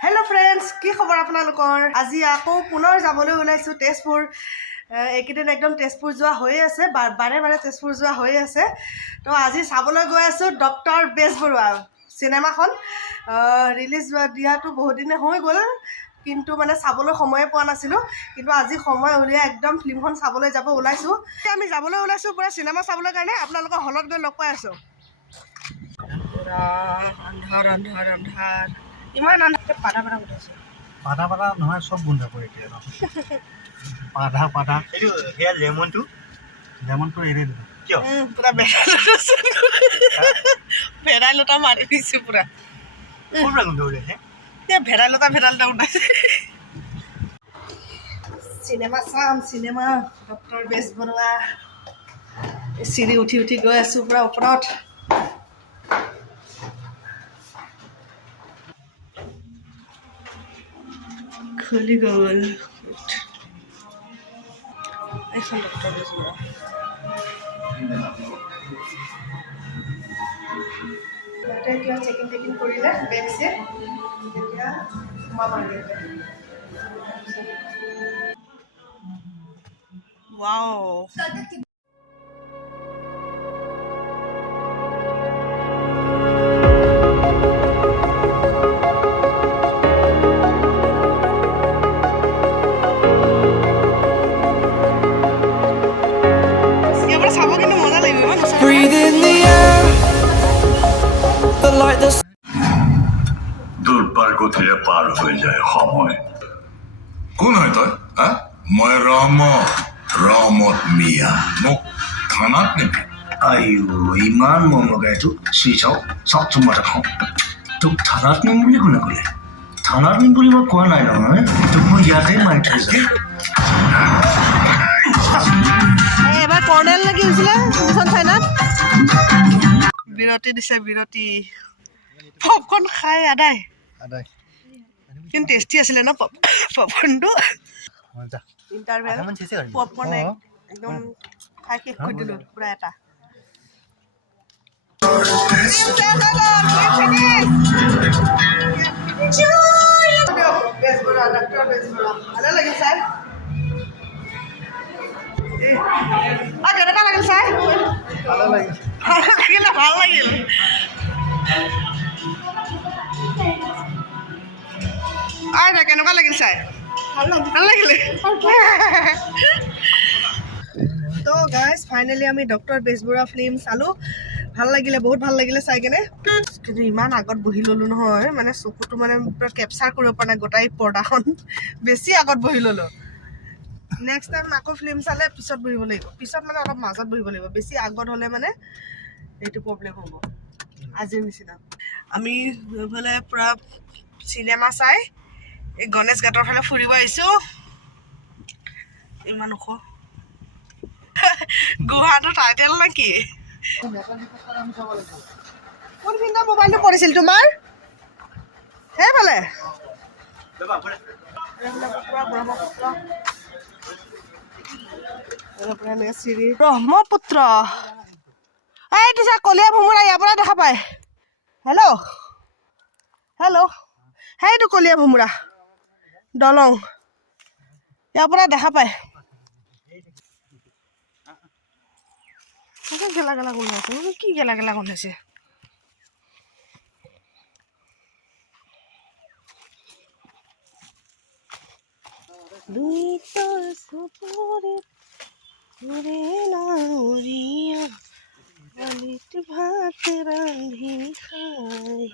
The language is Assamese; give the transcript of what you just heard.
हेलो फ्रेंड्स की खबर आपनालोকৰ আজি আকৌ পুনৰ যাবলৈ ওলাইছো তেজপুৰ এইকেইদিন একদম তেজপুৰ যোৱা হৈ আছে বাৰে বাৰে তেজপুৰ যোৱা হৈ আছে তো আজি চাবলৈ গৈ আছো ডক্টৰ bezboruah সিনেমাখন ৰিলিজ দিয়াটো বহুত দিন হৈ গ'ল কিন্তু মানে চাবলৈ সময় পোৱা নাছিলো কিন্তু আজি সময় উলিয়াই একদম ফিল্মখন চাবলৈ যাব ওলাইছো আমি যাবলৈ ওলাইছো পুৰা সিনেমা চাবলৈ কাৰণে আপোনালোকৰ হলত গৈ লগ পাই আছো আন্ধাৰ আন্ধাৰ আন্ধাৰ ইমান আন্ধাৰ পাধা পাধা উঠাইছে পাধা পাধা নহয় সব বন্ধ কৰি এতিয়া পাধা পাধা এইটো হেয়া লেমনটো এৰি দিলো কিয় পুৰা ভেদাইলতা মাৰি দিছে পুৰা পুৰা গন্ধ ওলাইছে ভেদাইলতা উঠাইছে চিনেমা ডক্টৰ bezboruah চিৰি উঠি উঠি গৈ আছো পুৰা ওপৰত খুলি গ'ল এখন ডক্টৰ bezboruah কিবা চেকিং কৰিলে বেগ চেক তেতিয়া সোমাব লাগে ৱাও দুৰ্বাৰ গতিৰে পাৰ হৈ যায় সময় কোন হয় তই মই ৰমত মিয়া মোক থানাত নেকি আইও ইমান মন লগাইতো চিচাও চব চুম্মাটা খাওঁ তোক থানাত নিম বুলি কোনে ক'লে থানাত নিম বুলি মই কোৱা নাই নহয় তোক মই ইয়াতে মাৰি থৈ যাম এবাৰ কৰ্ণেল লাগি হৈছিলে মিছন চাইনাত বিৰতি দিছে পপকৰ্ন খাই আদায় কিন্তু টেষ্টি আছিলে ন পপকৰ্নটো ইণ্টাৰভেল পপকৰ্ন একদম খাই শেষ কৰি দিলোঁ পুৰা এটা ডক্টৰ bezboruah ভালে লাগিল চাই কেনেকুৱা লাগিল চাই ভাল লাগিল কেনেকুৱা লাগিল চাই ভাল লাগিলে তো গাইজ ফাইনেলি আমি ডক্টৰ bezboruah ফিল্ম চালো ভাল লাগিলে বহুত ভাল লাগিলে চাই কেনে কিন্তু ইমান আগত বহি ল'লো নহয় মানে চকুটো মানে পুৰা কেপচাৰ কৰিব পৰা নাই গোটাই পৰ্দাখন বেছি আগত বহি ল'লো নেক্সট টাইম আকৌ ফিল্ম চালে পিছত বহিব লাগিব পিছত মানে অলপ মাজত বহিব লাগিব বেছি আগত হ'লে মানে এইটো প্ৰব্লেম হ'ব আজিৰ নিচিনা আমি এইফালে পুৰা চিনেমা চাই এই গণেশ ঘাটৰ ফালে ফুৰিব আহিছোঁ ইমান ওখ গুহাটো টাইটেল নে কি কোনখিনিতে মোবাইলটো পৰিছিল তোমাৰ সেইফালে ব্ৰহ্মপুত্ৰ এইটো চা কলীয়া ভোমোৰা ইয়াৰ পৰা দেখা পায় হেল্ল' সেইটো কলীয়া ভোমোৰা দলং ইয়াৰ পৰা দেখা পায় গেলা গেলা গোন্ধাইছে কি গেলা গেলা গোন্ধাইছে ভাত ৰান্ধি খাই